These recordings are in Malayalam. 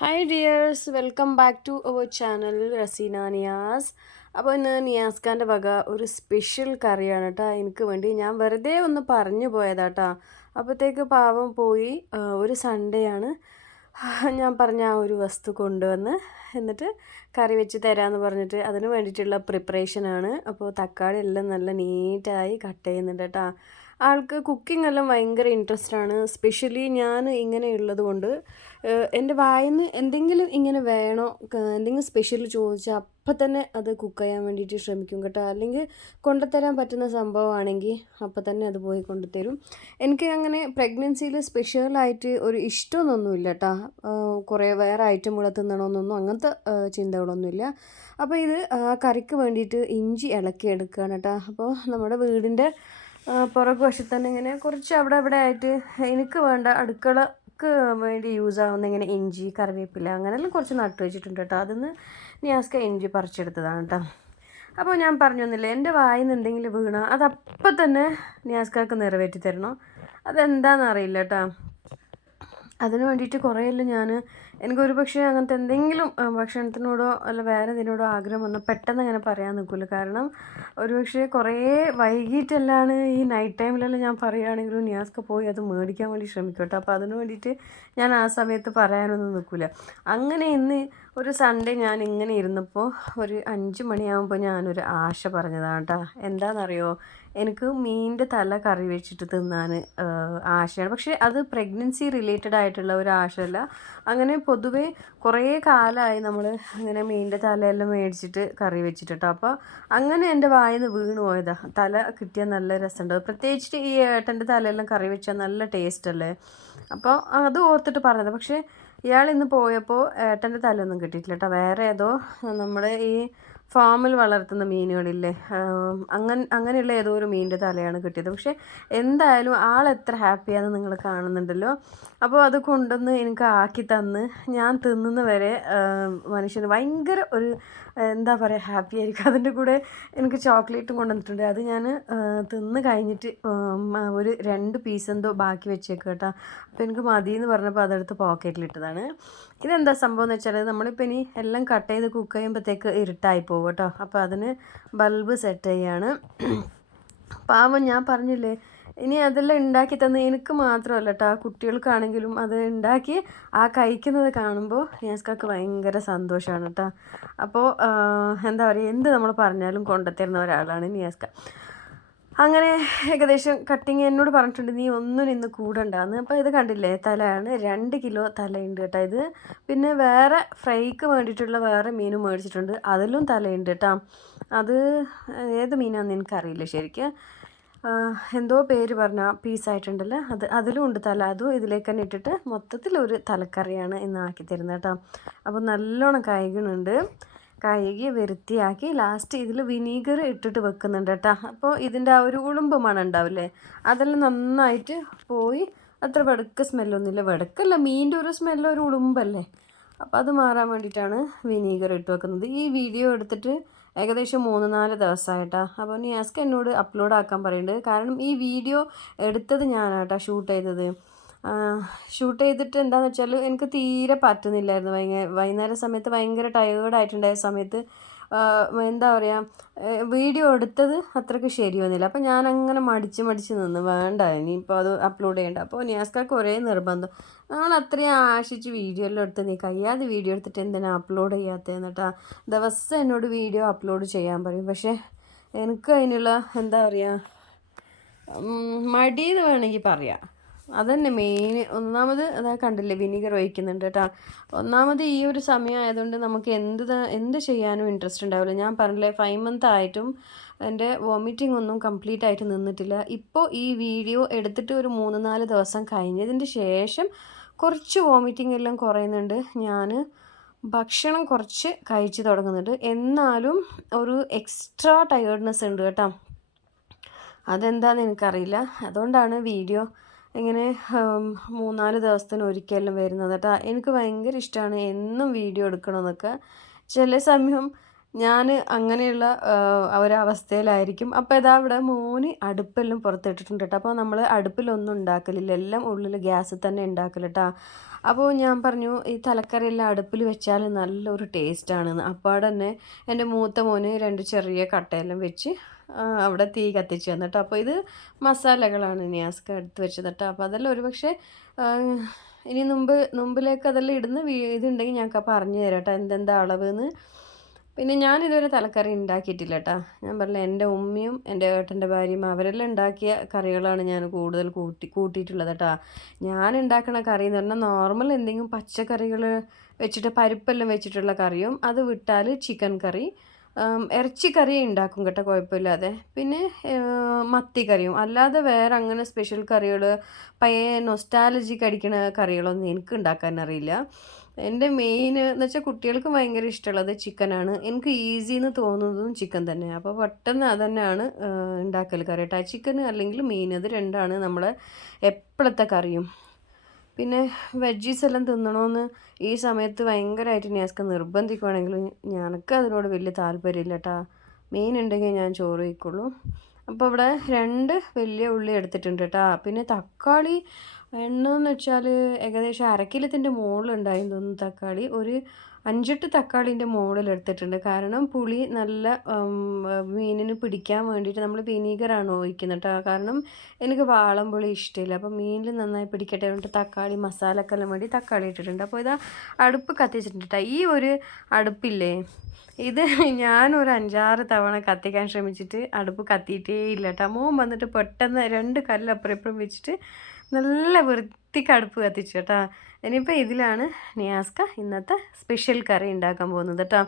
Hi dears, welcome back to our channel Raseena Niyas. അപ്പോൾ ഇന്ന് നിയാസ്ഖാൻ്റെ വക ഒരു സ്പെഷ്യൽ കറിയാണ് കേട്ടോ എനിക്ക് വേണ്ടി. ഞാൻ വെറുതെ ഒന്ന് പറഞ്ഞു പോയതാട്ടോ. അപ്പോഴത്തേക്ക് പാവം പോയി. ഒരു സൺഡേ ആണ് ഞാൻ പറഞ്ഞ ആ ഒരു വസ്തു കൊണ്ടുവന്ന് എന്നിട്ട് കറി വെച്ച് തരാമെന്ന് പറഞ്ഞിട്ട് അതിന് വേണ്ടിയിട്ടുള്ള പ്രിപ്പറേഷനാണ്. അപ്പോൾ തക്കാളി എല്ലാം നല്ല നീറ്റായി കട്ട് ചെയ്യുന്നുണ്ട് കേട്ടോ. ആൾക്ക് കുക്കിംഗ് എല്ലാം ഭയങ്കര ഇൻട്രസ്റ്റ് ആണ്. സ്പെഷ്യലി ഞാൻ ഇങ്ങനെയുള്ളത് കൊണ്ട് എൻ്റെ വായിന്ന് എന്തെങ്കിലും ഇങ്ങനെ വേണോ, എന്തെങ്കിലും സ്പെഷ്യൽ ചോദിച്ചാൽ അപ്പം തന്നെ അത് കുക്ക് ചെയ്യാൻ വേണ്ടിയിട്ട് ശ്രമിക്കും കേട്ടോ. അല്ലെങ്കിൽ കൊണ്ടുതരാൻ പറ്റുന്ന സംഭവമാണെങ്കിൽ അപ്പം തന്നെ അത് പോയി കൊണ്ടുതരും. എനിക്ക് അങ്ങനെ പ്രഗ്നൻസിയിൽ സ്പെഷ്യലായിട്ട് ഒരു ഇഷ്ടമൊന്നുമില്ല കേട്ടോ. കുറേ വേറെ ഐറ്റമുകൾ തിന്നണമെന്നൊന്നും അങ്ങനത്തെ ചിന്തകളൊന്നുമില്ല. അപ്പോൾ ഇത് കറിക്ക് വേണ്ടിയിട്ട് ഇഞ്ചി ഇളക്കി എടുക്കുകയാണ് കേട്ടോ. അപ്പോൾ നമ്മുടെ വീടിൻ്റെ പുറകു വശത്ത് തന്നെ ഇങ്ങനെ കുറച്ച് അവിടെ അവിടെ ആയിട്ട് എനിക്ക് വേണ്ട അടുക്കളക്ക് വേണ്ടി യൂസ് ആവുന്ന ഇങ്ങനെ ഇഞ്ചി, കറിവേപ്പില അങ്ങനെയെല്ലാം കുറച്ച് നട്ടു വെച്ചിട്ടുണ്ട് കേട്ടോ. അതിന്ന് നിയാസ്ക ഇഞ്ചി പറിച്ചെടുത്തതാണ് കേട്ടോ. അപ്പോൾ ഞാൻ പറഞ്ഞു തന്നില്ലേ, എൻ്റെ വായിൽ നിന്ന് എന്തെങ്കിലും വീണ അതപ്പം തന്നെ നിയാസ്കക്ക് നിറവേറ്റി തരണം. അതെന്താണെന്ന് അറിയില്ല കേട്ടോ. അതിന് വേണ്ടിയിട്ട് കുറേയെല്ലാം എനിക്കൊരു പക്ഷേ അങ്ങനത്തെ എന്തെങ്കിലും ഭക്ഷണത്തിനോടോ അല്ല വേറെ ഇതിനോടോ ആഗ്രഹം വന്നാൽ പെട്ടെന്ന് അങ്ങനെ പറയാൻ നിൽക്കില്ല. കാരണം ഒരു പക്ഷേ കുറേ വൈകിട്ടെല്ലാണ് ഈ നൈറ്റ് ടൈമിലെല്ലാം ഞാൻ പറയുകയാണെങ്കിലും നിയാസ്ക പോയി അത് മേടിക്കാൻ വേണ്ടി ശ്രമിക്കും കേട്ടോ. അപ്പോൾ അതിന് വേണ്ടിയിട്ട് ഞാൻ ആ സമയത്ത് പറയാനൊന്നും നിൽക്കില്ല. അങ്ങനെ ഇന്ന് ഒരു സൺഡേ ഞാൻ ഇങ്ങനെ ഇരുന്നപ്പോൾ ഒരു 5 മണിയാകുമ്പോൾ ഞാനൊരു ആശ പറഞ്ഞതാണ് കേട്ടോ. എന്താണെന്നറിയോ, എനിക്ക് മീനിൻ്റെ തല കറി വെച്ചിട്ട് തിന്നാൻ ആശയാണ്. പക്ഷേ അത് പ്രഗ്നൻസി റിലേറ്റഡ് ആയിട്ടുള്ള ഒരു ആശയല്ല. അങ്ങനെ പൊതുവേ കുറേ കാലമായി നമ്മൾ അങ്ങനെ മീനിൻ്റെ തലയെല്ലാം മേടിച്ചിട്ട് കറി വെച്ചിട്ടോ. അപ്പോൾ അങ്ങനെ എൻ്റെ വായിൽ നിന്ന് വീണ് പോയതാണ്. തല കിട്ടിയാൽ നല്ല രസമുണ്ട്. പ്രത്യേകിച്ച് ഈ ഏട്ടൻ്റെ തലയെല്ലാം കറി വെച്ചാൽ നല്ല ടേസ്റ്റ് അല്ലേ. അപ്പോൾ അത് ഓർത്തിട്ട് പറഞ്ഞത്. പക്ഷേ ഇയാൾ ഇന്ന് പോയപ്പോൾ ഏട്ടൻ്റെ തലയൊന്നും കിട്ടിയിട്ടില്ല കേട്ടോ. വേറെ ഏതോ നമ്മുടെ ഈ ഫാമിൽ വളർത്തുന്ന മീനുകളില്ലേ, അങ്ങനെയുള്ള ഏതോ ഒരു മീനിൻ്റെ തലയാണ് കിട്ടിയത്. പക്ഷേ എന്തായാലും ആൾ എത്ര ഹാപ്പിയാണെന്ന് നിങ്ങൾ കാണുന്നുണ്ടല്ലോ. അപ്പോൾ അത് കൊണ്ടുവന്ന് എനിക്ക് ആക്കി തന്ന് ഞാൻ തിന്നുന്ന വരെ മനുഷ്യന് ഭയങ്കര ഒരു എന്താ പറയുക, ഹാപ്പി ആയിരിക്കും. അതിൻ്റെ കൂടെ എനിക്ക് ചോക്ലേറ്റും കൊണ്ടുവന്നിട്ടുണ്ട്. അത് ഞാൻ തിന്ന് കഴിഞ്ഞിട്ട് ഒരു 2 പീസ് എന്തോ ബാക്കി വെച്ചേക്കും കേട്ടോ. അപ്പോൾ എനിക്ക് മതി എന്ന് പറഞ്ഞപ്പോൾ അതെടുത്ത് പോക്കറ്റിലിട്ടതാണ്. ഇതെന്താ സംഭവം എന്ന് വെച്ചാൽ, നമ്മളിപ്പോൾ ഇനി എല്ലാം കട്ട് ചെയ്ത് കുക്ക് ചെയ്യുമ്പോഴത്തേക്ക് ഇരുട്ടായി പോകും കേട്ടോ. അപ്പോൾ അതിന് ബൾബ് സെറ്റ് ചെയ്യാണ്. പാവം ഞാൻ പറഞ്ഞില്ലേ, ഇനി അതെല്ലാം ഉണ്ടാക്കി തന്ന് എനിക്ക് മാത്രമല്ല കേട്ടോ, കുട്ടികൾക്കാണെങ്കിലും അത് ഉണ്ടാക്കി ആ കഴിക്കുന്നത് കാണുമ്പോൾ നിയാസ്കക്ക് ഭയങ്കര സന്തോഷമാണ് കേട്ടോ. അപ്പോൾ എന്താ പറയുക, എന്ത് നമ്മൾ പറഞ്ഞാലും കൊണ്ടുത്തരുന്ന ഒരാളാണ് നിയാസ്ക. അങ്ങനെ ഏകദേശം കട്ടിങ് എന്നോട് പറഞ്ഞിട്ടുണ്ട്, നീ ഒന്നും ഇന്ന് കൂടണ്ടാന്ന്. അപ്പോൾ ഇത് കണ്ടില്ലേ, തലയാണ് 2 കിലോ തലയുണ്ട് കേട്ടോ ഇത്. പിന്നെ വേറെ ഫ്രൈക്ക് വേണ്ടിയിട്ടുള്ള വേറെ മീനും മേടിച്ചിട്ടുണ്ട്, അതിലും തലയുണ്ട് കേട്ടോ. അത് ഏത് മീനാണെന്ന് എനിക്കറിയില്ല ശരിക്കും. എന്തോ പേര് പറഞ്ഞ പീസായിട്ടുണ്ടല്ലോ, അതിലും ഉണ്ട് തല. അതും ഇതിലേക്ക് തന്നെ ഇട്ടിട്ട് മൊത്തത്തിലൊരു തലക്കറിയാണ് ഇന്ന് ആക്കി തരുന്നത് കേട്ടോ. അപ്പോൾ നല്ലോണം കഴുകുന്നുണ്ട്. കഴുകി വൃത്തിയാക്കി ലാസ്റ്റ് ഇതിൽ വിനീഗർ ഇട്ടിട്ട് വെക്കുന്നുണ്ട് കേട്ടോ. അപ്പോൾ ഇതിൻ്റെ ആ ഒരു ഉളുമ്പ് മണം ഉണ്ടാവില്ലേ, അതെല്ലാം നന്നായിട്ട് പോയി. അത്ര വെടുക്ക സ്മെല്ലൊന്നുമില്ല. വെടുക്കല്ല, മീനിൻ്റെ ഒരു സ്മെല്ല് ഒരു ഉളുമ്പല്ലേ. അപ്പോൾ അത് മാറാൻ വേണ്ടിയിട്ടാണ് വിനീഗർ ഇട്ട് വെക്കുന്നത്. ഈ വീഡിയോ എടുത്തിട്ട് ഏകദേശം 3-4 ദിവസമായിട്ടാ. അപ്പോൾ നിയാസ്ക എന്നോട് അപ്ലോഡ് ആക്കാൻ പറയുന്നുണ്ട്. കാരണം ഈ വീഡിയോ എടുത്തത് ഞാനാട്ടാ ഷൂട്ട് ചെയ്തത്. ഷൂട്ട് ചെയ്തിട്ട് എന്താണെന്ന് വെച്ചാൽ എനിക്ക് തീരെ പറ്റുന്നില്ലായിരുന്നു. വൈകുന്നേരം സമയത്ത് ഭയങ്കര ടയേർഡായിട്ടുണ്ടായ സമയത്ത് എന്താ പറയുക, വീഡിയോ എടുത്തത് അത്രയ്ക്ക് ശരി വന്നില്ല. അപ്പോൾ ഞാനങ്ങനെ മടിച്ച് നിന്ന് വേണ്ട ഇനിയിപ്പോൾ അത് അപ്ലോഡ് ചെയ്യേണ്ട. അപ്പോൾ നിയാസ്കക്ക് ഒരേ നിർബന്ധം, ഞങ്ങൾ അത്രയും ആശിച്ച് വീഡിയോ എല്ലാം എടുത്ത് നീ കഴിയാതെ വീഡിയോ എടുത്തിട്ട് എന്തിനാ അപ്ലോഡ് ചെയ്യാത്തതെന്നിട്ടാ ദിവസം എന്നോട് വീഡിയോ അപ്ലോഡ് ചെയ്യാൻ പറയും. പക്ഷേ എനിക്ക് അതിനുള്ള എന്താ പറയുക, മടിയെന്ന് വേണമെങ്കിൽ പറയാം. അതന്നെ മെയിൻ. ഒന്നാമത് അതാ കണ്ടില്ലേ, വിനീഗർ ഒഴിക്കുന്നുണ്ട് കേട്ടോ. ഒന്നാമത് ഈ ഒരു സമയം ആയതുകൊണ്ട് നമുക്ക് എന്ത് ചെയ്യാനും ഇൻട്രസ്റ്റ് ഉണ്ടാവില്ല. ഞാൻ പറഞ്ഞില്ലേ, 5 മന്ത് ആയിട്ടും എൻ്റെ വോമിറ്റിംഗ് ഒന്നും കംപ്ലീറ്റ് ആയിട്ട് നിന്നിട്ടില്ല. ഇപ്പോൾ ഈ വീഡിയോ എടുത്തിട്ട് ഒരു 3-4 ദിവസം കഴിഞ്ഞതിൻ്റെ ശേഷം കുറച്ച് വോമിറ്റിംഗ് എല്ലാം കുറയുന്നുണ്ട്. ഞാൻ ഭക്ഷണം കുറച്ച് കഴിച്ച് തുടങ്ങുന്നുണ്ട്. എന്നാലും ഒരു എക്സ്ട്രാ ടയേർഡ്നെസ് ഉണ്ട് കേട്ടോ. അതെന്താണെന്ന് എനിക്കറിയില്ല. അതുകൊണ്ടാണ് വീഡിയോ ഇങ്ങനെ 3-4 ദിവസത്തിന് ഒരിക്കലും വരുന്നത് കേട്ടോ. എനിക്ക് ഭയങ്കര ഇഷ്ടമാണ് എന്നും വീഡിയോ എടുക്കണമെന്നൊക്കെ. ചില സമയം ഞാൻ അങ്ങനെയുള്ള ഒരവസ്ഥയിലായിരിക്കും. അപ്പോൾ ഇതാ ഇവിടെ മോന് അടുപ്പെല്ലാം പുറത്തിട്ടിട്ടുണ്ട് കേട്ടോ. അപ്പോൾ നമ്മൾ അടുപ്പിലൊന്നും ഉണ്ടാക്കലില്ല, എല്ലാം ഉള്ളിൽ ഗ്യാസിൽ തന്നെ ഉണ്ടാക്കൽ കേട്ടോ. അപ്പോൾ ഞാൻ പറഞ്ഞു ഈ തലക്കറിയെല്ലാം അടുപ്പിൽ വെച്ചാൽ നല്ലൊരു ടേസ്റ്റാണെന്ന്. അപ്പോൾ അവിടെ തന്നെ എൻ്റെ മൂത്ത മോന് 2 ചെറിയ കട്ടയെല്ലാം വെച്ച് അവിടെ തീ കത്തിച്ച് തന്നു കേട്ടോ. അപ്പോൾ ഇത് മസാലകളാണ് നിയാസ്ക എടുത്ത് വെച്ചത് കേട്ടോ. അപ്പോൾ അതെല്ലാം ഒരുപക്ഷെ ഇനി മുമ്പിലേക്ക് അതെല്ലാം ഇടുന്ന ഇതുണ്ടെങ്കിൽ ഞങ്ങൾക്ക് പറഞ്ഞു തരാം കേട്ടോ, എന്തെന്താ അളവെന്ന്. പിന്നെ ഞാനിതുവരെ തലക്കറി ഉണ്ടാക്കിയിട്ടില്ല കേട്ടോ. ഞാൻ പറഞ്ഞില്ല, എൻ്റെ ഉമ്മയും എൻ്റെ ഏട്ടൻ്റെ ഭാര്യയും അവരെല്ലാം ഉണ്ടാക്കിയ കറികളാണ് ഞാൻ കൂടുതൽ കൂട്ടിയിട്ടുള്ളത് കേട്ടോ. ഞാൻ ഉണ്ടാക്കുന്ന കറി എന്ന് പറഞ്ഞാൽ നോർമൽ എന്തെങ്കിലും പച്ചക്കറികൾ വെച്ചിട്ട് പരിപ്പെല്ലാം വെച്ചിട്ടുള്ള കറിയും, അത് വിട്ടാൽ ചിക്കൻ കറി, ഇറച്ചിക്കറി ഉണ്ടാക്കും കേട്ടോ കുഴപ്പമില്ലാതെ. പിന്നെ മത്തി കറിയും, അല്ലാതെ വേറെ അങ്ങനെ സ്പെഷ്യൽ കറികൾ പഴയ നൊസ്റ്റാലജിക്ക് അടിക്കുന്ന കറികളൊന്നും എനിക്ക് ഉണ്ടാക്കാൻ അറിയില്ല. എൻ്റെ മെയിൻ എന്ന് വെച്ചാൽ കുട്ടികൾക്ക് ഭയങ്കര ഇഷ്ടമുള്ളത് ചിക്കനാണ്. എനിക്ക് ഈസി എന്ന് തോന്നുന്നതും ചിക്കൻ തന്നെയാണ്. അപ്പോൾ പെട്ടെന്ന് അത് തന്നെയാണ് ഉണ്ടാക്കൽ കറി കേട്ടോ. ചിക്കൻ അല്ലെങ്കിൽ മീൻ, അത് രണ്ടാണ് നമ്മളെ എപ്പോഴത്തെ കറിയും. പിന്നെ വെജീസ് എല്ലാം തിന്നണമെന്ന് ഈ സമയത്ത് ഭയങ്കരമായിട്ട് നിയാസ്ക നിർബന്ധിക്കുവാണെങ്കിലും ഞങ്ങൾക്ക് അതിനോട് വലിയ താല്പര്യമില്ല കേട്ടോ. മീൻ ഉണ്ടെങ്കിൽ ഞാൻ ചോറ് വയ്ക്കുള്ളൂ. അപ്പോൾ ഇവിടെ 2 വലിയ ഉള്ളി എടുത്തിട്ടുണ്ട് കേട്ടോ. പിന്നെ തക്കാളി എണ്ണമെന്ന് വെച്ചാൽ ഏകദേശം അരക്കിലത്തിൻ്റെ മുകളിലുണ്ടായിരുന്നു തോന്നുന്നു തക്കാളി. ഒരു 5-8 തക്കാളീൻ്റെ മുകളിൽ എടുത്തിട്ടുണ്ട്. കാരണം പുളി നല്ല മീനിന് പിടിക്കാൻ വേണ്ടിയിട്ട് നമ്മൾ വിനീഗറാണ് ഒഴിക്കുന്നത് കേട്ടോ. കാരണം എനിക്ക് വാളംപുളി ഇഷ്ടമില്ല. അപ്പോൾ മീനിൽ നന്നായി പിടിക്കട്ടെ വേണ്ടിയിട്ട് തക്കാളി മസാലക്കെല്ലാം വേണ്ടി തക്കാളി ഇട്ടിട്ടുണ്ട്. അപ്പോൾ ഇതാ അടുപ്പ് കത്തിച്ചിട്ടുണ്ട് കേട്ടോ. ഈ ഒരു അടുപ്പില്ലേ, ഇത് ഞാനൊരു 5-6 തവണ കത്തിക്കാൻ ശ്രമിച്ചിട്ട് അടുപ്പ് കത്തിയിട്ടേ ഇല്ല കേട്ടോ. മോൻ വന്നിട്ട് പെട്ടെന്ന് 2 കല്ല് അപ്പുറം ഇപ്പുറം വെച്ചിട്ട് നല്ല വൃത്തിക്ക് അടുപ്പ് കത്തിച്ചു കേട്ടോ. ഇനിയിപ്പോൾ ഇതിലാണ് നിയാസ്ക ഇന്നത്തെ സ്പെഷ്യൽ കറി ഉണ്ടാക്കാൻ പോകുന്നത് കേട്ടോ,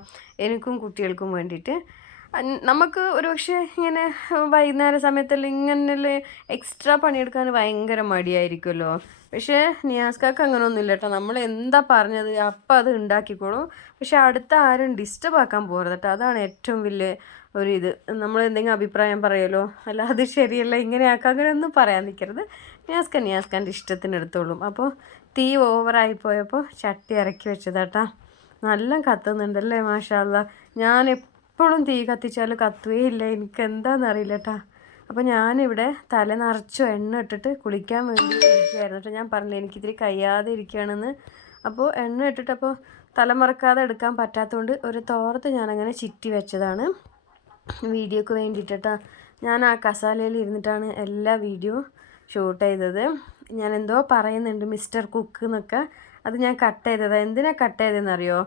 എനിക്കും കുട്ടികൾക്കും വേണ്ടിയിട്ട്. നമുക്ക് ഒരുപക്ഷെ ഇങ്ങനെ വൈകുന്നേര സമയത്തെല്ലാം ഇങ്ങനെ എക്സ്ട്രാ പണിയെടുക്കാൻ ഭയങ്കര മടിയായിരിക്കുമല്ലോ. പക്ഷേ നിയാസ്കാക്ക് അങ്ങനെയൊന്നുമില്ല കേട്ടോ. നമ്മൾ എന്താ പറഞ്ഞത് അപ്പം അത് ഉണ്ടാക്കിക്കോളും. പക്ഷെ അടുത്ത ആരും ഡിസ്റ്റർബ് ആക്കാൻ പോകരുത് കേട്ടോ. അതാണ് ഏറ്റവും വലിയ ഇത്. നമ്മൾ എന്തെങ്കിലും അഭിപ്രായം പറയുമല്ലോ, അല്ല അത് ശരിയല്ല ഇങ്ങനെ ആക്കാം, അങ്ങനെയൊന്നും പറയാൻ നിൽക്കരുത്. നിയാസ്കാൻ്റെ ഇഷ്ടത്തിന് എടുത്തോളും. അപ്പോൾ തീ ഓവറായി പോയപ്പോൾ ചട്ടി ഇറക്കി വെച്ചതാട്ടാ. നല്ല കത്തുന്നുണ്ടല്ലേ, മാഷാ അല്ലാ. ഞാൻ എപ്പോഴും തീ കത്തിച്ചാൽ കത്തുവേ ഇല്ല, എനിക്ക് എന്താണെന്നറിയില്ല കേട്ടാ. അപ്പോൾ ഞാനിവിടെ തല നിറച്ചു എണ്ണ ഇട്ടിട്ട് കുളിക്കാൻ വേണ്ടി ഇരിക്കുകയായിരുന്നു കേട്ടോ. ഞാൻ പറഞ്ഞില്ല എനിക്കിതിരി കഴിയാതെ ഇരിക്കുകയാണെന്ന്. അപ്പോൾ എണ്ണ ഇട്ടിട്ട് അപ്പോൾ തലമറക്കാതെ എടുക്കാൻ പറ്റാത്തതുകൊണ്ട് ഒരു തോർത്ത് ഞാനങ്ങനെ ചുറ്റി വെച്ചതാണ് വീഡിയോക്ക് വേണ്ടിയിട്ട് കേട്ടോ. ഞാൻ ആ കസാലയിൽ ഇരുന്നിട്ടാണ് എല്ലാ വീഡിയോ ഷൂട്ട് ചെയ്തത്. ഞാൻ എന്തോ പറയുന്നുണ്ട് മിസ്റ്റർ കുക്ക് എന്നൊക്കെ, അത് ഞാൻ കട്ട് ചെയ്തതാണ്. എന്തിനാണ് കട്ട് ചെയ്തതെന്നറിയോ?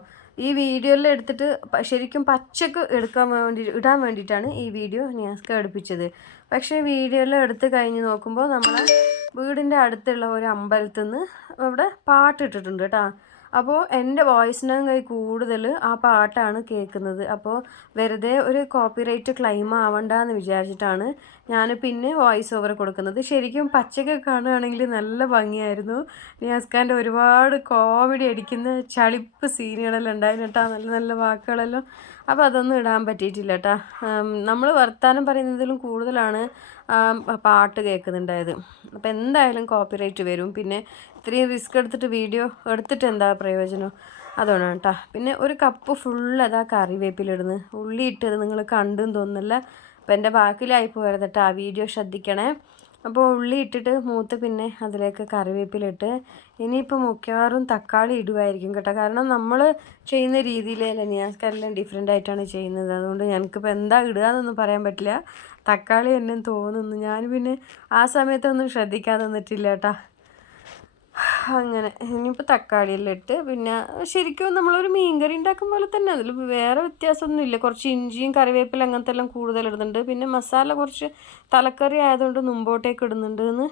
ഈ വീഡിയോയിൽ എടുത്തിട്ട് ശരിക്കും പച്ചക്ക് ഇടാൻ വേണ്ടിയിട്ടാണ് ഈ വീഡിയോ നിയാസ്ക എടുപ്പിച്ചത്. പക്ഷേ വീഡിയോയിൽ എടുത്ത് കഴിഞ്ഞ് നോക്കുമ്പോൾ നമ്മളെ വീടിൻ്റെ അടുത്തുള്ള ഒരു അമ്പലത്തിൽ നിന്ന് അവിടെ പാട്ടിട്ടിട്ടുണ്ട് കേട്ടോ. അപ്പോൾ എൻ്റെ വോയിസിനേക്കാൾ കൂടുതൽ ആ പാട്ടാണ് കേൾക്കുന്നത്. അപ്പോൾ വെറുതെ ഒരു കോപ്പിറൈറ്റ് ക്ലെയിം ആവണ്ടെന്ന് വിചാരിച്ചിട്ടാണ് ഞാൻ പിന്നെ വോയിസ് ഓവർ കൊടുക്കുന്നത്. ശരിക്കും പച്ചക്ക് കാണുകയാണെങ്കിൽ നല്ല ഭംഗിയായിരുന്നു. നിയാസ്കാൻ്റെ ഒരുപാട് കോമഡി അടിക്കുന്ന ചളിപ്പ് സീനുകളെല്ലാം ഉണ്ടായിരുന്നു കേട്ടോ, നല്ല നല്ല വാക്കുകളെല്ലാം. അപ്പോൾ അതൊന്നും ഇടാൻ പറ്റിയിട്ടില്ല കേട്ടോ. നമ്മൾ വർത്താനം പറയുന്നതിലും കൂടുതലാണ് പാട്ട് കേൾക്കുന്നുണ്ടായത്. അപ്പോൾ എന്തായാലും കോപ്പിറൈറ്റ് വരും. പിന്നെ ഇത്രയും റിസ്ക് എടുത്തിട്ട് വീഡിയോ എടുത്തിട്ട് എന്താ പ്രയോജനം, അതുകൊണ്ടാണ് കേട്ടോ. പിന്നെ ഒരു കപ്പ് ഫുൾ അതാ കറിവേപ്പിലിടുന്നു, ഉള്ളി ഇട്ടത് നിങ്ങൾ കണ്ടെന്ന് തോന്നുന്നില്ല. അപ്പോൾ എൻ്റെ ബാക്കിലായി പോയത് കേട്ടോ, ആ വീഡിയോ ശ്രദ്ധിക്കണേ. അപ്പോൾ ഉള്ളി ഇട്ടിട്ട് മൂത്ത് പിന്നെ അതിലേക്ക് കറിവേപ്പിലിട്ട് ഇനിയിപ്പോൾ മിക്കവാറും തക്കാളി ഇടുമായിരിക്കും കേട്ടോ. കാരണം നമ്മൾ ചെയ്യുന്ന രീതിയിലല്ല, നിയാസ്കെല്ലാം ഡിഫറെൻ്റ് ആയിട്ടാണ് ചെയ്യുന്നത്. അതുകൊണ്ട് ഞങ്ങൾക്കിപ്പോൾ എന്താ ഇടുക എന്നൊന്നും പറയാൻ പറ്റില്ല. തക്കാളി എന്നെ തോന്നുന്നു. ഞാൻ പിന്നെ ആ സമയത്തൊന്നും ശ്രദ്ധിക്കാതെ നിന്നിട്ടില്ല കേട്ടോ. അങ്ങനെ ഇനിയിപ്പോൾ തക്കാളിയെല്ലാം ഇട്ട് പിന്നെ ശരിക്കും നമ്മളൊരു മീൻകറി ഉണ്ടാക്കും പോലെ തന്നെ, അതിൽ വേറെ വ്യത്യാസമൊന്നുമില്ല. കുറച്ച് ഇഞ്ചിയും കറിവേപ്പില അങ്ങനത്തെ എല്ലാം കൂടുതൽ ഇടുന്നുണ്ട്. പിന്നെ മസാല കുറച്ച് തലക്കറി ആയതുകൊണ്ട് മുമ്പോട്ടേക്ക് ഇടുന്നുണ്ട് എന്ന്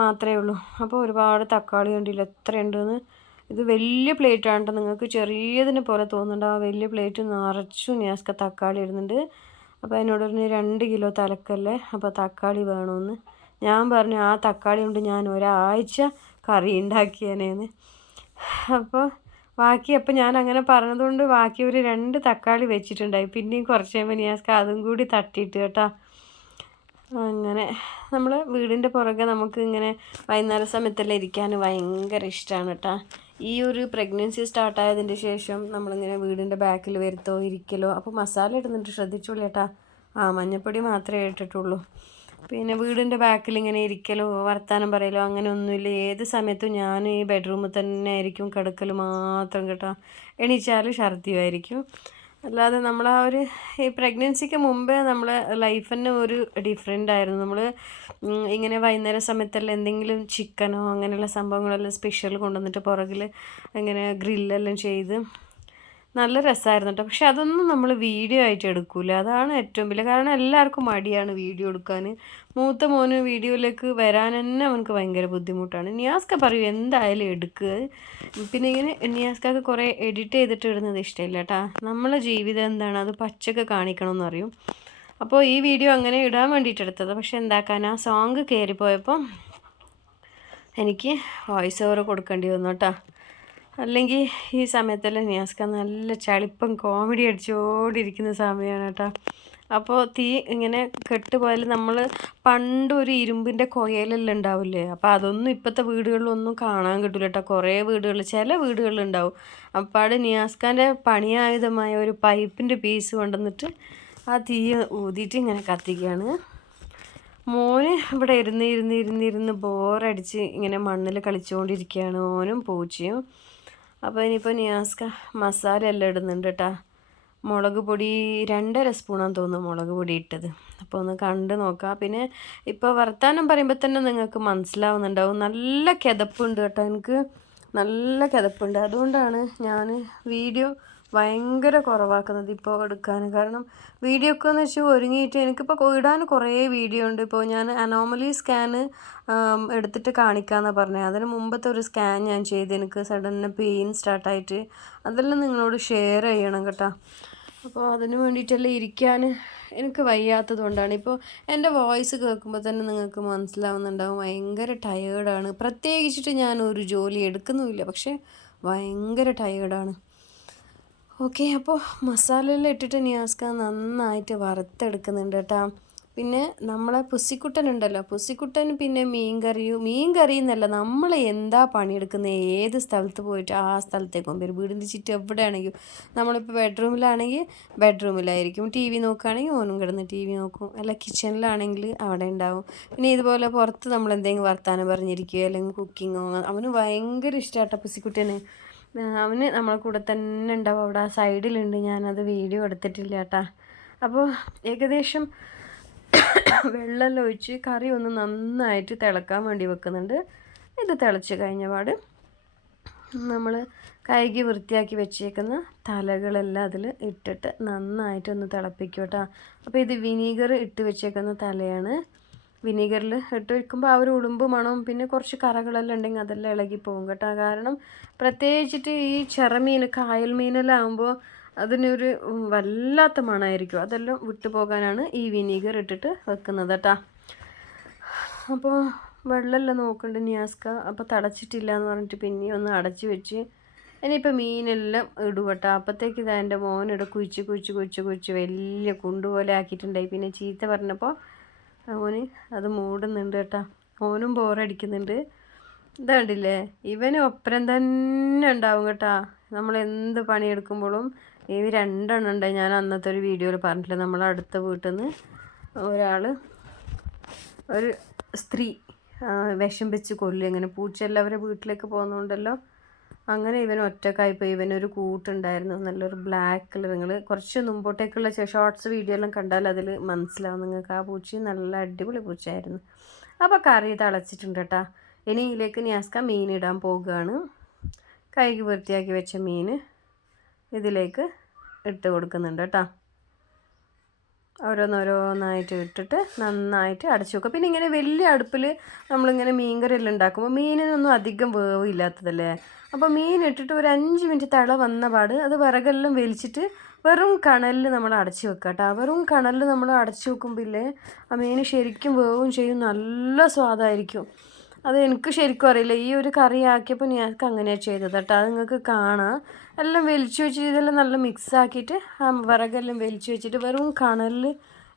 മാത്രമേ ഉള്ളൂ. അപ്പോൾ ഒരുപാട് തക്കാളി കണ്ടില്ല എത്ര ഉണ്ടെന്ന്. ഇത് വലിയ പ്ലേറ്റാണ് കേട്ടോ, നിങ്ങൾക്ക് ചെറിയതിനെ പോലെ തോന്നുന്നുണ്ട്. ആ വലിയ പ്ലേറ്റ് നിറച്ചു നിയാസ്ക തക്കാളി ഇടുന്നുണ്ട്. അപ്പോൾ എന്നോട് പറഞ്ഞ് 2 കിലോ തലക്കല്ലേ, അപ്പോൾ തക്കാളി വേണമെന്ന്. ഞാൻ പറഞ്ഞു ആ തക്കാളി കൊണ്ട് ഞാൻ ഒരാഴ്ച കറി ഉണ്ടാക്കിയേനേന്ന്. അപ്പോൾ ഞാൻ അങ്ങനെ പറഞ്ഞതുകൊണ്ട് ബാക്കി ഒരു 2 തക്കാളി വെച്ചിട്ടുണ്ടായി. പിന്നെയും കുറച്ച് കഴിയുമ്പോൾ നിയാസ്ക അതും കൂടി തട്ടിയിട്ട് കേട്ടോ. അങ്ങനെ നമ്മൾ വീടിൻ്റെ പുറകെ നമുക്ക് ഇങ്ങനെ വൈകുന്നേര സമയത്തെല്ലാം ഇരിക്കാൻ ഭയങ്കര ഇഷ്ടമാണ് കേട്ടോ. ഈ ഒരു പ്രഗ്നൻസി സ്റ്റാർട്ടായതിൻ്റെ ശേഷം നമ്മളിങ്ങനെ വീടിൻ്റെ ബാക്കിൽ വരുത്തോ ഇരിക്കലോ. അപ്പോൾ മസാല ഇടുന്നുണ്ട്, ശ്രദ്ധിച്ചോളൂ ചേട്ടാ. മഞ്ഞപ്പൊടി മാത്രമേ ഇട്ടിട്ടുള്ളൂ. പിന്നെ വീടിൻ്റെ ബാക്കിൽ ഇങ്ങനെ ഇരിക്കലോ വർത്താനം പറയലോ അങ്ങനെ ഒന്നുമില്ല. ഏത് സമയത്തും ഞാൻ ഈ ബെഡ്റൂമിൽ തന്നെ ആയിരിക്കും കിടക്കൽ മാത്രം കേട്ടോ. എണീച്ചാൽ ഛർദിയുമായിരിക്കും. അല്ലാതെ നമ്മൾ ഈ പ്രഗ്നൻസിക്ക് മുമ്പേ നമ്മളെ ലൈഫ് തന്നെ ഒരു ഡിഫറെൻ്റ് ആയിരുന്നു. നമ്മൾ ഇങ്ങനെ വൈകുന്നേരം സമയത്തെല്ലാം എന്തെങ്കിലും ചിക്കനോ അങ്ങനെയുള്ള സംഭവങ്ങളെല്ലാം സ്പെഷ്യൽ കൊണ്ടുവന്നിട്ട് പുറകിൽ ഇങ്ങനെ ഗ്രില്ലെല്ലാം ചെയ്ത് നല്ല രസമായിരുന്നു കേട്ടോ. പക്ഷെ അതൊന്നും നമ്മൾ വീഡിയോ ആയിട്ട് എടുക്കൂല. അതാണ് ഏറ്റവും വലിയ കാരണം. എല്ലാവർക്കും മടിയാണ് വീഡിയോ എടുക്കാൻ. മൂത്ത മോന് വീഡിയോയിലേക്ക് വരാൻ തന്നെ അവനക്ക് ഭയങ്കര ബുദ്ധിമുട്ടാണ്. നിയാസ്ക പറയും എന്തായാലും എടുക്കുക. പിന്നെ ഇങ്ങനെ നിയാസ്കക്ക് കുറേ എഡിറ്റ് ചെയ്തിട്ട് ഇടുന്നത് ഇഷ്ടമില്ല കേട്ടോ. നമ്മളെ ജീവിതം എന്താണ് അത് പച്ചക്ക് കാണിക്കണമെന്ന് അറിയും. അപ്പോൾ ഈ വീഡിയോ അങ്ങനെ ഇടാൻ വേണ്ടിയിട്ട് എടുത്തത്. പക്ഷെ എന്താക്കാൻ ആ സോങ് കയറിപ്പോയപ്പോൾ എനിക്ക് വോയിസ് ഓവർ കൊടുക്കേണ്ടി വന്നു കേട്ടോ. അല്ലെങ്കിൽ ഈ സമയത്തെല്ലാം നിയാസ്ക നല്ല ചളിപ്പം കോമഡി അടിച്ചുകൊണ്ടിരിക്കുന്ന സമയമാണ് കേട്ടോ. അപ്പോൾ തീ ഇങ്ങനെ കെട്ടുപോയാൽ നമ്മൾ പണ്ടൊരു ഇരുമ്പിൻ്റെ കൊയലെല്ലാം ഉണ്ടാവില്ലേ, അപ്പോൾ അതൊന്നും ഇപ്പോഴത്തെ വീടുകളിലൊന്നും കാണാൻ കിട്ടില്ല കേട്ടോ. കുറേ വീടുകളിൽ ചില വീടുകളിലുണ്ടാവും. അപ്പോൾ അവിടെ നിയാസ്കാൻ്റെ പണിയായുധമായ ഒരു പൈപ്പിൻ്റെ പീസ് കൊണ്ടുവന്നിട്ട് ആ തീ ഊതിയിട്ട് ഇങ്ങനെ കത്തിക്കുകയാണ്. മോന് ഇവിടെ ഇരുന്ന് ബോറടിച്ച് ഇങ്ങനെ മണ്ണിൽ കളിച്ചുകൊണ്ടിരിക്കുകയാണ്, ഓനും പൂച്ചയും. അപ്പോൾ ഇനിയിപ്പോൾ നിയാസ്ക മസാല എല്ലാം ഇടുന്നുണ്ട് കേട്ടോ. മുളക് പൊടി 2.5 സ്പൂണാന്ന് തോന്നുന്നു മുളക് പൊടി ഇട്ടത്. അപ്പോൾ ഒന്ന് കണ്ട് നോക്കാം. പിന്നെ ഇപ്പോൾ വർത്താനം പറയുമ്പോൾ തന്നെ നിങ്ങൾക്ക് മനസ്സിലാവുന്നുണ്ടാവും നല്ല കിതപ്പുണ്ട് കേട്ടോ. എനിക്ക് നല്ല കിതപ്പുണ്ട്. അതുകൊണ്ടാണ് ഞാൻ വീഡിയോ ഭയങ്കര കുറവാക്കുന്നത് ഇപ്പോൾ എടുക്കാൻ. കാരണം വീഡിയോ ഒക്കെ എന്ന് വെച്ചാൽ ഒരുങ്ങിയിട്ട് എനിക്കിപ്പോൾ ഇടാൻ കുറേ വീഡിയോ ഉണ്ട്. ഇപ്പോൾ ഞാൻ അനോമലി സ്കാന് എടുത്തിട്ട് കാണിക്കാമെന്നാണ് പറഞ്ഞത്. അതിന് മുമ്പത്തെ ഒരു സ്കാൻ ഞാൻ ചെയ്ത് എനിക്ക് സഡൻ പെയിൻ സ്റ്റാർട്ടായിട്ട് അതെല്ലാം നിങ്ങളോട് ഷെയർ ചെയ്യണം കേട്ടോ. അപ്പോൾ അതിന് വേണ്ടിയിട്ടെല്ലാം ഇരിക്കാൻ എനിക്ക് വയ്യാത്തത് കൊണ്ടാണ്. ഇപ്പോൾ എൻ്റെ വോയിസ് കേൾക്കുമ്പോൾ തന്നെ നിങ്ങൾക്ക് മനസ്സിലാവുന്നുണ്ടാവും ഭയങ്കര ടയേർഡാണ്. പ്രത്യേകിച്ചിട്ട് ഞാൻ ഒരു ജോലി എടുക്കുന്നുമില്ല, പക്ഷേ ഭയങ്കര ടയേർഡാണ്. ഓക്കെ, അപ്പോൾ മസാലയെല്ലാം ഇട്ടിട്ട് നിയാസ്ക നന്നായിട്ട് വറുത്തെടുക്കുന്നുണ്ട് കേട്ടോ. പിന്നെ നമ്മളെ പുസ്സിക്കുട്ടൻ ഉണ്ടല്ലോ, പുസ്സിക്കുട്ടൻ പിന്നെ മീൻ കറി എന്നല്ല, നമ്മൾ എന്താ പണിയെടുക്കുന്നത് ഏത് സ്ഥലത്ത് പോയിട്ട് ആ സ്ഥലത്തേക്ക് പോകും. വീടിൻ്റെ ചുറ്റും എവിടെയാണെങ്കിലും നമ്മളിപ്പോൾ ബെഡ്റൂമിലാണെങ്കിൽ ബെഡ്റൂമിലായിരിക്കും, ടി വി നോക്കുകയാണെങ്കിൽ ഓനും കിടന്ന് ടി വി നോക്കും, അല്ല കിച്ചണിലാണെങ്കിൽ അവിടെ ഉണ്ടാവും. പിന്നെ ഇതുപോലെ പുറത്ത് നമ്മൾ എന്തെങ്കിലും വർത്താനം പറഞ്ഞിരിക്കുകയോ അല്ലെങ്കിൽ കുക്കിങ്ങോ അവന് ഭയങ്കര ഇഷ്ടമാട്ടോ പുസ്സിക്കുട്ടന്. അവന് നമ്മളെ കൂടെ തന്നെ ഉണ്ടാവും, അവിടെ ആ സൈഡിലുണ്ട്. ഞാനത് വീഡിയോ എടുത്തിട്ടില്ല കേട്ടാ. അപ്പോൾ ഏകദേശം വെള്ളമെല്ലാം ഒഴിച്ച് കറി ഒന്ന് നന്നായിട്ട് തിളക്കാൻ വേണ്ടി വെക്കുന്നുണ്ട്. ഇത് തിളച്ച് കഴിഞ്ഞ പാട് നമ്മൾ കഴുകി വൃത്തിയാക്കി വെച്ചേക്കുന്ന തലകളെല്ലാം അതിൽ ഇട്ടിട്ട് നന്നായിട്ടൊന്ന് തിളപ്പിക്കും കേട്ടോ. അപ്പോൾ ഇത് വിനീഗർ ഇട്ട് വെച്ചേക്കുന്ന തലയാണ്. വിനീഗറിൽ ഇട്ട് വയ്ക്കുമ്പോൾ ആ ഒരു ഉളുമ്പ് മണവും പിന്നെ കുറച്ച് കറകളെല്ലാം ഉണ്ടെങ്കിൽ അതെല്ലാം ഇളകി പോകും കേട്ടോ. കാരണം പ്രത്യേകിച്ചിട്ട് ഈ ചെറമീൻ കായൽ മീനെല്ലാം ആകുമ്പോൾ അതിനൊരു വല്ലാത്ത മണമായിരിക്കും. അതെല്ലാം വിട്ടു പോകാനാണ് ഈ വിനീഗർ ഇട്ടിട്ട് വെക്കുന്നത് കേട്ടോ. അപ്പോൾ വെള്ളമെല്ലാം നോക്കണ്ട് നിയാസ്ക. അപ്പോൾ തടച്ചിട്ടില്ല എന്ന് പറഞ്ഞിട്ട് പിന്നെയും ഒന്ന് അടച്ച് വെച്ച് ഇനിയിപ്പോൾ മീനെല്ലാം ഇടും കേട്ടോ. അപ്പോഴത്തേക്ക് ഇതാ എൻ്റെ മോനിവിടെ കുഴിച്ച് വലിയ കുണ്ടുപോലെ ആക്കിയിട്ടുണ്ടായി. പിന്നെ ചീത്ത പറഞ്ഞപ്പോൾ ഓന് അത് മൂടുന്നുണ്ട് കേട്ടോ. ഓനും ബോറടിക്കുന്നുണ്ട്. ഇതാണ്ടില്ലേ, ഇവന് ഒപ്പരം തന്നെ ഉണ്ടാവും കേട്ടോ. നമ്മൾ എന്ത് പണിയെടുക്കുമ്പോഴും ഈ 2 എണ്ണം ഉണ്ടായി. ഞാൻ അന്നത്തെ ഒരു വീഡിയോയിൽ പറഞ്ഞിട്ടില്ല, നമ്മളെ അടുത്ത വീട്ടിൽ നിന്ന് ഒരു സ്ത്രീ വിഷം വെച്ച് കൊല്ലും. ഇങ്ങനെ പൂച്ചെല്ലാം അവരെ വീട്ടിലേക്ക് പോകുന്നുണ്ടല്ലോ, അങ്ങനെ ഇവൻ ഒറ്റക്കായിപ്പോയി. ഇവനൊരു കൂട്ടുണ്ടായിരുന്നു നല്ലൊരു ബ്ലാക്ക് കളർ. നിങ്ങൾ കുറച്ച് മുമ്പോട്ടേക്കുള്ള ഷോർട്സ് വീഡിയോ എല്ലാം കണ്ടാൽ അതിൽ മനസ്സിലാവും നിങ്ങൾക്ക്. ആ പൂച്ച നല്ല അടിപൊളി പൂച്ചയായിരുന്നു. അപ്പോൾ കറി തിളച്ചിട്ടുണ്ട് കേട്ടോ. ഇനി ഇതിലേക്ക് നിയാസ്ക മീൻ ഇടാൻ പോകുകയാണ്. കഴുകി വൃത്തിയാക്കി വെച്ച മീൻ ഇതിലേക്ക് ഇട്ട് കൊടുക്കുന്നുണ്ട് കേട്ടോ. ഓരോന്നോരോന്നായിട്ട് ഇട്ടിട്ട് നന്നായിട്ട് അടച്ചു വെക്കുക. പിന്നെ ഇങ്ങനെ വലിയ അടുപ്പിൽ നമ്മളിങ്ങനെ മീൻ കറിയെല്ലാം ഉണ്ടാക്കുമ്പോൾ മീനിനൊന്നും അധികം വേവില്ലാത്തതല്ലേ. അപ്പോൾ മീൻ ഇട്ടിട്ട് ഒരു 5 മിനിറ്റ് തിള വന്ന പാട് അത് വിറകെല്ലാം വലിച്ചിട്ട് വെറും കണലിൽ നമ്മൾ അടച്ചു വെക്കുക കേട്ടോ. വെറും കണലിൽ നമ്മൾ അടച്ചു വെക്കുമ്പോൾ ആ മീൻ ശരിക്കും വേവും ചെയ്യും, നല്ല സ്വാദായിരിക്കും. അത് എനിക്ക് ശരിക്കും അറിയില്ല. ഈ ഒരു കറി ആക്കിയപ്പോൾ ഞങ്ങൾക്ക് അങ്ങനെയാണ് ചെയ്തത് കേട്ടോ. അത് നിങ്ങൾക്ക് കാണാം. എല്ലാം വലിച്ചു വെച്ചിട്ട് ഇതെല്ലാം നല്ല മിക്സ് ആക്കിയിട്ട് ആ വിറകെല്ലാം വലിച്ചു വെച്ചിട്ട് വെറും കണലിൽ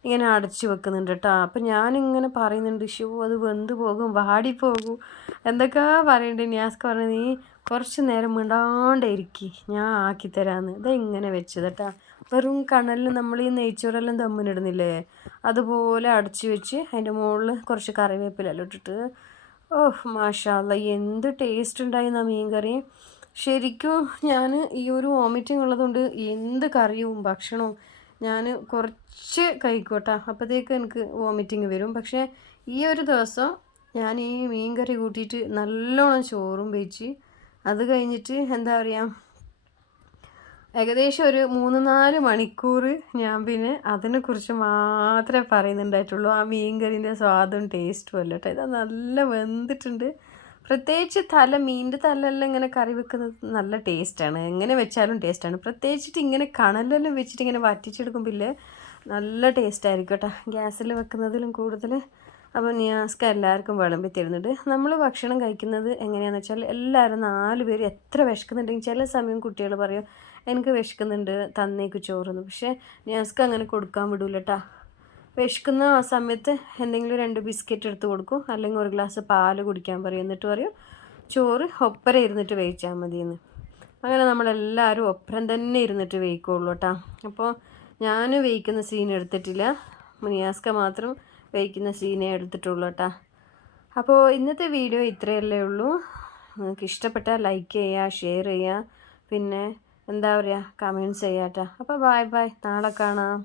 ഇങ്ങനെ അടച്ചു വെക്കുന്നുണ്ട് കേട്ടോ. അപ്പം ഞാനിങ്ങനെ പറയുന്നുണ്ട്, ഷോ അത് വെന്ത് പോകും, വാടിപ്പോകും എന്തൊക്കെ പറയുന്നുണ്ട്. നിയാസ്ക പറഞ്ഞു, നീ കുറച്ച് നേരം മിണ്ടാണ്ടേ ഇരിക്കി, ഞാൻ ആക്കിത്തരാമെന്ന്. ഇതെങ്ങനെ വെച്ചത് കേട്ടാ. വെറും കണലിൽ നമ്മൾ ഈ നെയ്ച്ചോറെല്ലാം ദമ്മിനിടുന്നില്ലേ, അതുപോലെ അടച്ച് വെച്ച് അതിൻ്റെ മുകളിൽ കുറച്ച് കറിവേപ്പിലെല്ലാം ഇട്ടിട്ട്, ഓഹ് മാഷാ അല്ലാ, എന്ത് ടേസ്റ്റ് ഉണ്ടായിരുന്നു ആ മീൻ കറി. ശരിക്കും ഞാൻ ഈ ഒരു വോമിറ്റിംഗ് ഉള്ളതുകൊണ്ട് എന്ത് കറിയും ഭക്ഷണവും ഞാൻ കുറച്ച് കഴിക്കോട്ടാ, അപ്പോഴത്തേക്ക് എനിക്ക് വോമിറ്റിംഗ് വരും. പക്ഷേ ഈ ഒരു ദിവസം ഞാൻ ഈ മീൻ കറി കൂട്ടിയിട്ട് നല്ലോണം ചോറും വെച്ച്, അത് കഴിഞ്ഞിട്ട് എന്താ പറയുക, ഏകദേശം ഒരു 3-4 മണിക്കൂർ ഞാൻ പിന്നെ അതിനെക്കുറിച്ച് മാത്രമേ പറയുന്നുണ്ടായിട്ടുള്ളൂ. ആ മീൻ കറീൻ്റെ സ്വാദും ടേസ്റ്റും അല്ല കേട്ടോ. ഇത് നല്ല വെന്തിട്ടുണ്ട്. പ്രത്യേകിച്ച് മീനിൻ്റെ തലെല്ലാം ഇങ്ങനെ കറി വെക്കുന്നത് നല്ല ടേസ്റ്റാണ്, എങ്ങനെ വെച്ചാലും ടേസ്റ്റാണ്. പ്രത്യേകിച്ചിട്ട് ഇങ്ങനെ കണലെല്ലാം വെച്ചിട്ട് ഇങ്ങനെ വറ്റിച്ചെടുക്കുമ്പോൾ ഇല്ലേ, നല്ല ടേസ്റ്റായിരിക്കും കേട്ടോ, ഗ്യാസിൽ വെക്കുന്നതിലും കൂടുതൽ. അപ്പോൾ നിയാസ്ക എല്ലാവർക്കും വിളമ്പി തരുന്നുണ്ട്. നമ്മൾ ഭക്ഷണം കഴിക്കുന്നത് എങ്ങനെയാണെന്ന് വെച്ചാൽ എല്ലാവരും 4 പേര് എത്ര വിശക്കുന്നുണ്ടെങ്കിൽ ചില സമയം കുട്ടികൾ പറയും എനിക്ക് വിശക്കുന്നുണ്ട് തന്നേക്ക് ചോറെന്ന്. പക്ഷേ നിയാസ്ക അങ്ങനെ കൊടുക്കാൻ വിടൂല കേട്ടോ. വിശക്കുന്ന ആ സമയത്ത് എന്തെങ്കിലും 2 ബിസ്ക്കറ്റ് എടുത്ത് കൊടുക്കും, അല്ലെങ്കിൽ ഒരു ഗ്ലാസ് പാല് കുടിക്കാൻ പറയും. എന്നിട്ട് പറയും ചോറ് ഒപ്പരം ഇരുന്നിട്ട് വേവിച്ചാൽ മതിയെന്ന്. അങ്ങനെ നമ്മളെല്ലാവരും ഒപ്പരം തന്നെ ഇരുന്നിട്ട് വേവിക്കുള്ളൂ കേട്ടോ. അപ്പോൾ ഞാൻ വേവിക്കുന്ന സീൻ എടുത്തിട്ടില്ല, നിയാസ്ക മാത്രം വേവിക്കുന്ന സീനേ എടുത്തിട്ടുള്ളൂ കേട്ടോ. അപ്പോൾ ഇന്നത്തെ വീഡിയോ ഇത്രയല്ലേ ഉള്ളൂ. നിങ്ങൾക്ക് ഇഷ്ടപ്പെട്ടാൽ ലൈക്ക് ചെയ്യുക, ഷെയർ ചെയ്യുക, പിന്നെ എന്താ പറയുക, കമൻറ്റ്സ് ചെയ്യാം കേട്ടോ. അപ്പോൾ ബൈ ബൈ, നാളെ കാണാം.